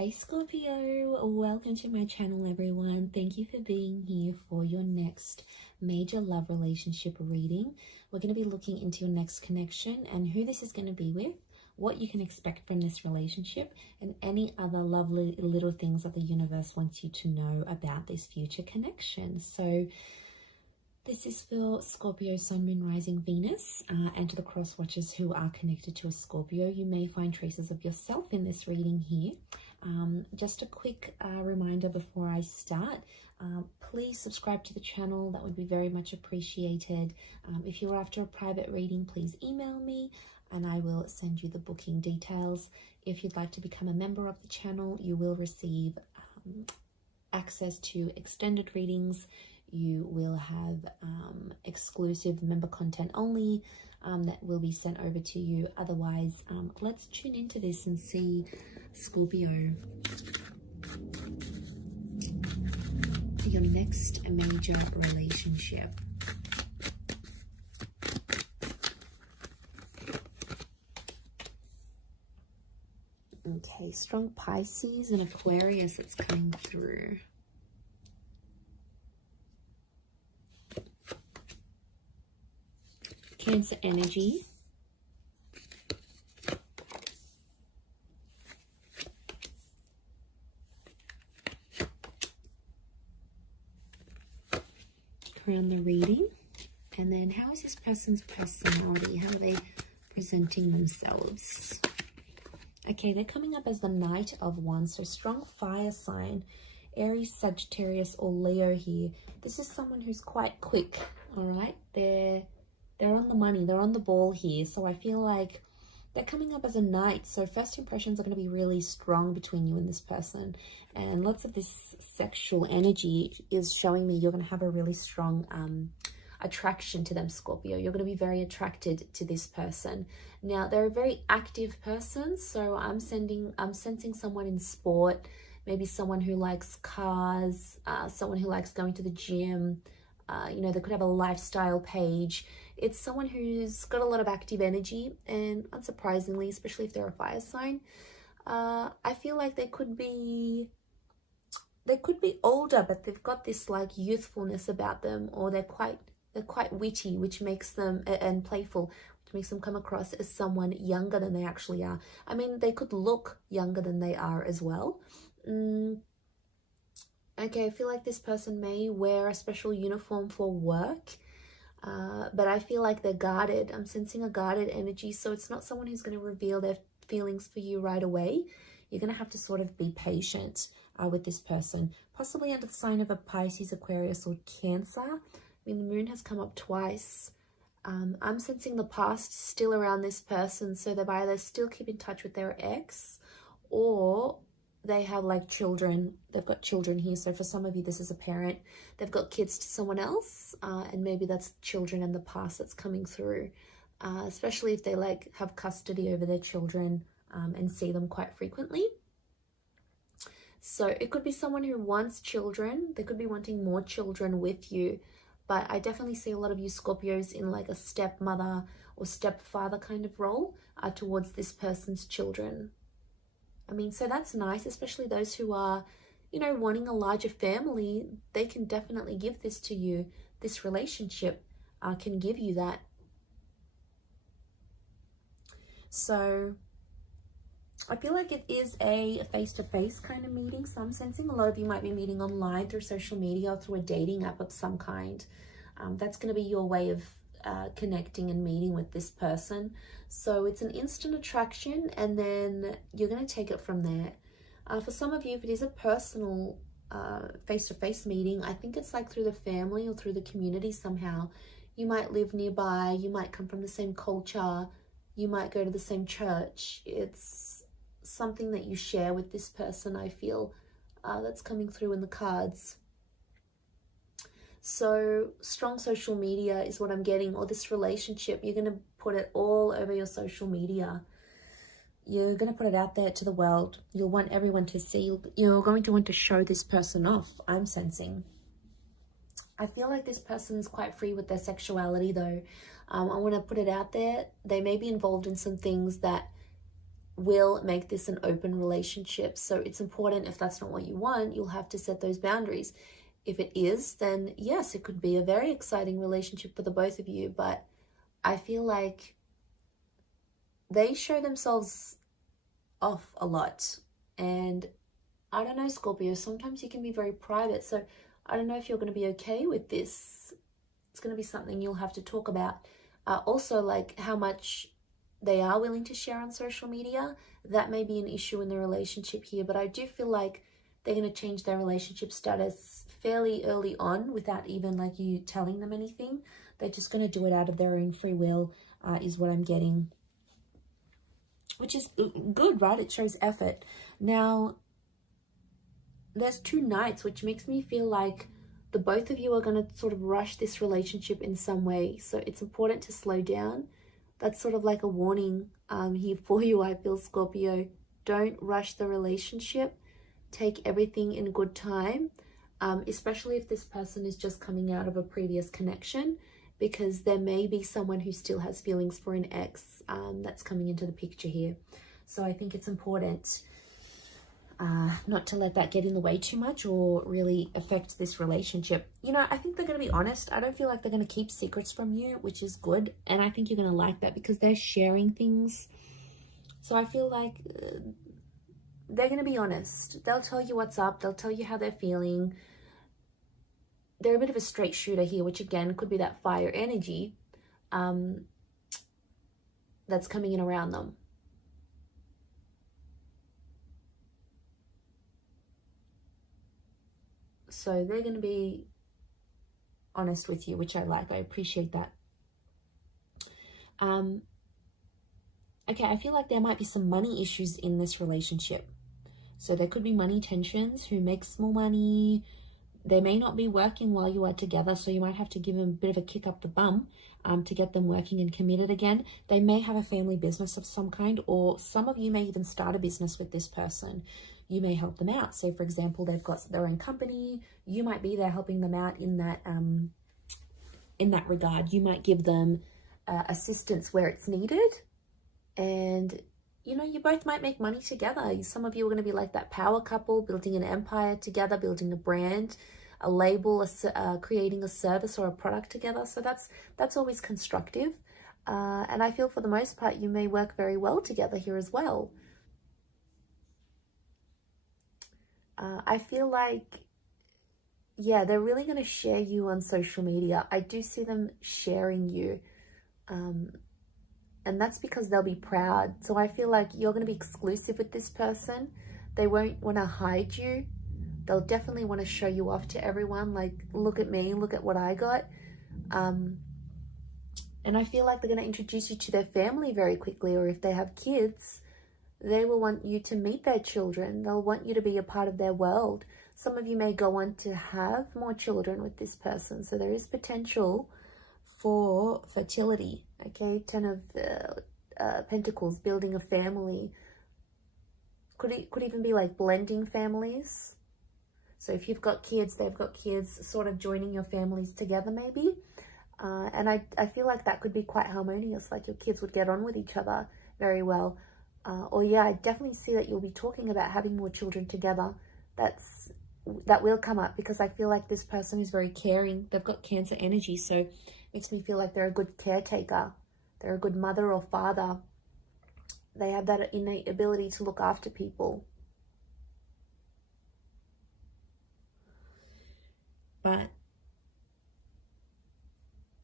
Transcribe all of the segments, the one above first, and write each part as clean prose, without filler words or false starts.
Hey Scorpio, welcome to my channel everyone. Thank you for being here for your next major love relationship reading. We're going to be looking into your next connection and who this is going to be with, what you can expect from this relationship, and any other lovely little things that the universe wants you to know about this future connection. So this is for Scorpio, Sun, Moon, Rising, Venus, and to the cross watchers who are connected to a Scorpio. You may find traces of yourself in this reading here. Just a quick reminder before I start, please subscribe to the channel. That would be very much appreciated. If you're after a private reading, please email me and I will send you the booking details. If you'd like to become a member of the channel, you will receive access to extended readings. You will have exclusive member content only that will be sent over to you. Otherwise, let's tune into this and see Scorpio, your next major relationship. Okay, strong Pisces and Aquarius that's coming through. Cancer energy. Around the reading. And then how is this person's personality? How are they presenting themselves? Okay, they're coming up as the Knight of Wands. So strong fire sign. Aries, Sagittarius, or Leo here. This is someone who's quite quick, all right? They're on the money, they're on the ball here. So I feel like they're coming up as a knight. So first impressions are going to be really strong between you and this person. And lots of this sexual energy is showing me you're going to have a really strong attraction to them, Scorpio. You're going to be very attracted to this person. Now, they're a very active person. So I'm sensing someone in sport, maybe someone who likes cars, someone who likes going to the gym. You know, they could have a lifestyle page. It's someone who's got a lot of active energy, and unsurprisingly, especially if they're a fire sign, I feel like they could be older, but they've got this like youthfulness about them, or they're quite witty, which makes them, and playful, which makes them come across as someone younger than they actually are. I mean, they could look younger than they are as well. Okay, I feel like this person may wear a special uniform for work, but I feel like they're guarded. I'm sensing a guarded energy, so it's not someone who's going to reveal their feelings for you right away. You're going to have to sort of be patient with this person, possibly under the sign of a Pisces, Aquarius, or Cancer. I mean, the moon has come up twice. I'm sensing the past still around this person, so they've either still keep in touch with their ex, or they have like children. They've got children here. So for some of you, this is a parent. They've got kids to someone else, and maybe that's children in the past that's coming through, especially if they like have custody over their children and see them quite frequently. So it could be someone who wants children. They could be wanting more children with you, but I definitely see a lot of you Scorpios in like a stepmother or stepfather kind of role towards this person's children. I mean, so that's nice, especially those who are, you know, wanting a larger family. They can definitely give this to you. This relationship can give you that. So I feel like it is a face-to-face kind of meeting. So I'm sensing a lot of you might be meeting online through social media or through a dating app of some kind. That's going to be your way of connecting and meeting with this person. So it's an instant attraction, and then you're going to take it from there. For some of you, if it is a personal face-to-face meeting, I think it's like through the family or through the community somehow. You might live nearby, you might come from the same culture, you might go to the same church. It's something that you share with this person, I feel, that's coming through in the cards. So strong social media is what I'm getting, or this relationship, you're going to put it all over your social media. You're going to put it out there to the world. You'll want everyone to see. You're going to want to show this person off, I'm sensing. I feel like this person's quite free with their sexuality though. I want to put it out there. They may be involved in some things that will make this an open relationship. So it's important, if that's not what you want, you'll have to set those boundaries. If it is, then yes, it could be a very exciting relationship for the both of you. But I feel like they show themselves off a lot. And I don't know, Scorpio, sometimes you can be very private. So I don't know if you're going to be okay with this. It's going to be something you'll have to talk about. Also, like how much they are willing to share on social media, that may be an issue in the relationship here. But I do feel like they're going to change their relationship status fairly early on without even like you telling them anything. They're just going to do it out of their own free will, is what I'm getting. Which is good, right? It shows effort. Now, there's 2 knights, which makes me feel like the both of you are going to sort of rush this relationship in some way. So it's important to slow down. That's sort of like a warning here for you, I feel, Scorpio. Don't rush the relationship. Take everything in good time, especially if this person is just coming out of a previous connection, because there may be someone who still has feelings for an ex that's coming into the picture here. So I think it's important not to let that get in the way too much or really affect this relationship. You know, I think they're going to be honest. I don't feel like they're going to keep secrets from you, which is good. And I think you're going to like that because they're sharing things. So I feel like they're going to be honest. They'll tell you what's up. They'll tell you how they're feeling. They're a bit of a straight shooter here, which again could be that fire energy that's coming in around them. So they're going to be honest with you, which I like. I appreciate that. Okay, I feel like there might be some money issues in this relationship. So there could be money tensions. Who makes more money? They may not be working while you are together, so you might have to give them a bit of a kick up the bum to get them working and committed again. They may have a family business of some kind, or some of you may even start a business with this person. You may help them out. So, for example, they've got their own company. You might be there helping them out in that regard. You might give them assistance where it's needed, and you know, you both might make money together. Some of you are going to be like that power couple, building an empire together, building a brand, a label, creating a service or a product together. So that's always constructive. And I feel for the most part, you may work very well together here as well. I feel like, yeah, they're really going to share you on social media. I do see them sharing you. And that's because they'll be proud. So I feel like you're going to be exclusive with this person. They won't want to hide you. They'll definitely want to show you off to everyone. Like, look at me, look at what I got. And I feel like they're going to introduce you to their family very quickly. Or if they have kids, they will want you to meet their children. They'll want you to be a part of their world. Some of you may go on to have more children with this person. So there is potential for fertility. Okay, 10 of Pentacles, building a family. Could even be like blending families. So if you've got kids, they've got kids, sort of joining your families together maybe. And I feel like that could be quite harmonious, like your kids would get on with each other very well. Or yeah, I definitely see that you'll be talking about having more children together. That will come up because I feel like this person is very caring. They've got Cancer energy, so it makes me feel like they're a good caretaker. They're a good mother or father. They have that innate ability to look after people. But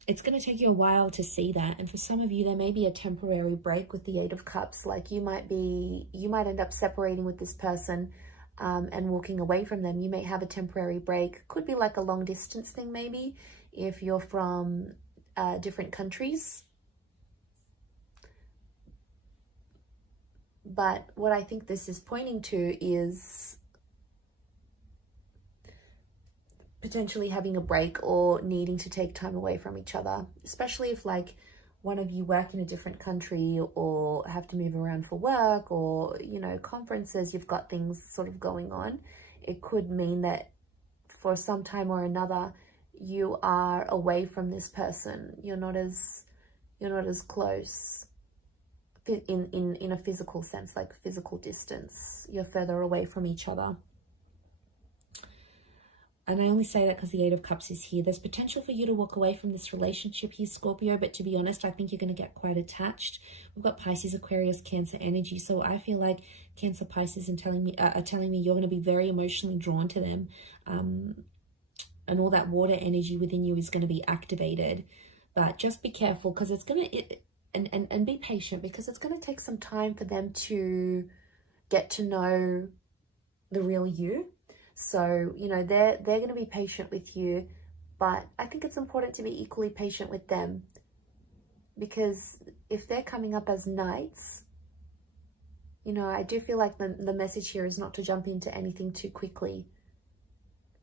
it's going to take you a while to see that. And for some of you, there may be a temporary break with the 8 of Cups. Like you might end up separating with this person and walking away from them. You may have a temporary break. Could be like a long distance thing maybe, if you're from different countries. But what I think this is pointing to is potentially having a break or needing to take time away from each other, especially if like one of you work in a different country or have to move around for work or, you know, conferences, you've got things sort of going on. It could mean that for some time or another, you are away from this person. You're not as close. in a physical sense, like physical distance. You're further away from each other. And I only say that because the Eight of Cups is here. There's potential for you to walk away from this relationship here, Scorpio, but to be honest, I think you're going to get quite attached. We've got Pisces, Aquarius, Cancer energy. So I feel like Cancer, Pisces are telling me you're going to be very emotionally drawn to them. And all that water energy within you is going to be activated. But just be careful, because it's going to... And be patient, because it's going to take some time for them to get to know the real you. So, you know, they're going to be patient with you, but I think it's important to be equally patient with them, because if they're coming up as knights, you know, I do feel like the message here is not to jump into anything too quickly,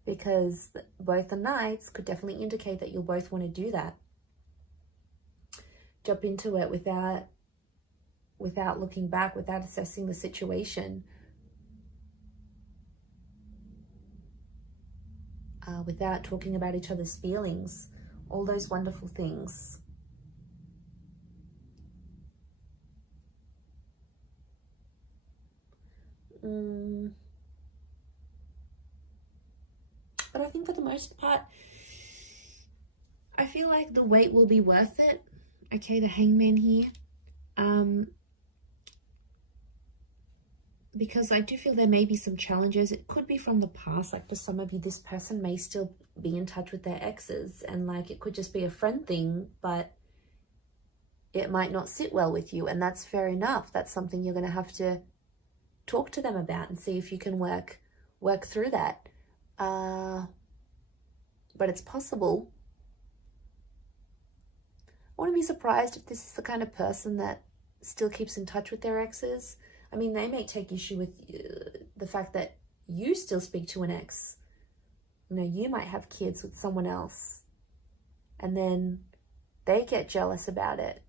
because both the knights could definitely indicate that you'll both want to do that. Jump into it without looking back, without assessing the situation. Without talking about each other's feelings, all those wonderful things. But I think for the most part, I feel like the wait will be worth it. Okay, the Hangman here. Because I do feel there may be some challenges. It could be from the past. Like for some of you, this person may still be in touch with their exes, and like it could just be a friend thing, but it might not sit well with you, and that's fair enough. That's something you're going to have to talk to them about and see if you can work through that. But it's possible. I wouldn't be surprised if this is the kind of person that still keeps in touch with their exes. I mean, they may take issue with the fact that you still speak to an ex. You know, you might have kids with someone else, and then they get jealous about it.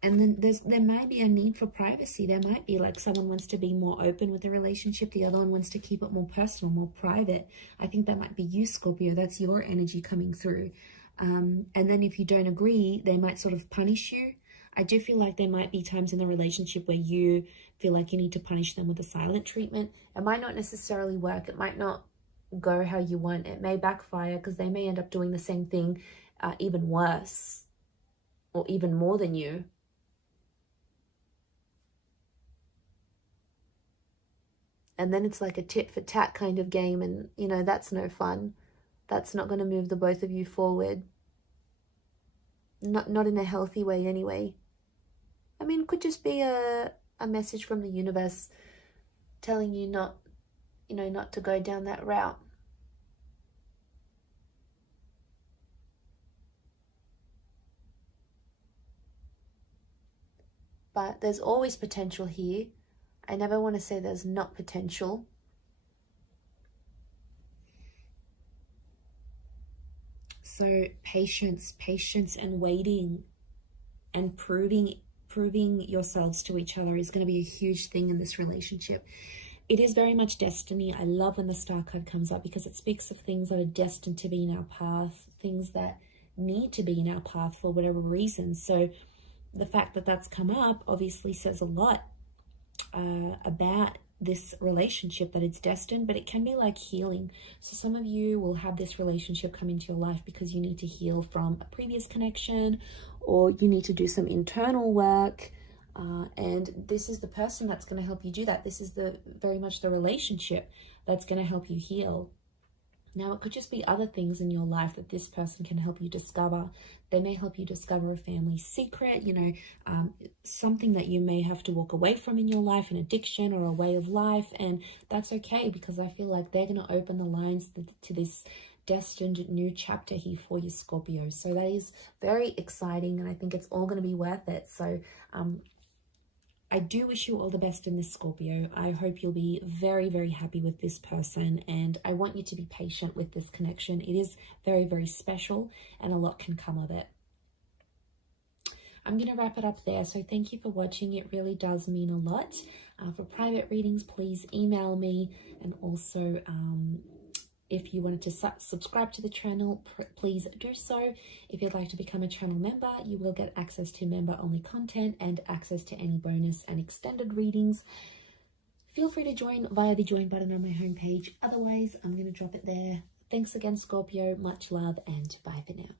And then there might be a need for privacy. There might be like someone wants to be more open with the relationship. The other one wants to keep it more personal, more private. I think that might be you, Scorpio. That's your energy coming through. And then if you don't agree, they might sort of punish you. I do feel like there might be times in the relationship where you feel like you need to punish them with a silent treatment. It might not necessarily work. It might not go how you want. It may backfire, because they may end up doing the same thing, even worse, or even more than you. And then it's like a tit for tat kind of game, and, you know, that's no fun. That's not going to move the both of you forward. Not in a healthy way anyway. I mean, it could just be a message from the universe telling you not to go down that route. But there's always potential here. I never want to say there's not potential. So patience and waiting and proving yourselves to each other is going to be a huge thing in this relationship. It is very much destiny. I love when the Star card comes up, because it speaks of things that are destined to be in our path, things that need to be in our path for whatever reason. So the fact that that's come up obviously says a lot about this relationship, that it's destined. But it can be like healing. So some of you will have this relationship come into your life because you need to heal from a previous connection, or you need to do some internal work, and this is the person that's going to help you do that. This is very much the relationship that's going to help you heal. Now, it could just be other things in your life that this person can help you discover. They may help you discover a family secret, something that you may have to walk away from in your life, an addiction or a way of life. And that's okay, because I feel like they're going to open the lines to this destined new chapter here for you, Scorpio. So that is very exciting, and I think it's all going to be worth it. So I do wish you all the best in this, Scorpio. I hope you'll be very, very happy with this person, and I want you to be patient with this connection. It is very, very special, and a lot can come of it. I'm going to wrap it up there. So thank you for watching. It really does mean a lot. For private readings, please email me, and also If you wanted to subscribe to the channel, please do so. If you'd like to become a channel member, you will get access to member-only content and access to any bonus and extended readings. Feel free to join via the join button on my homepage. Otherwise, I'm going to drop it there. Thanks again, Scorpio. Much love and bye for now.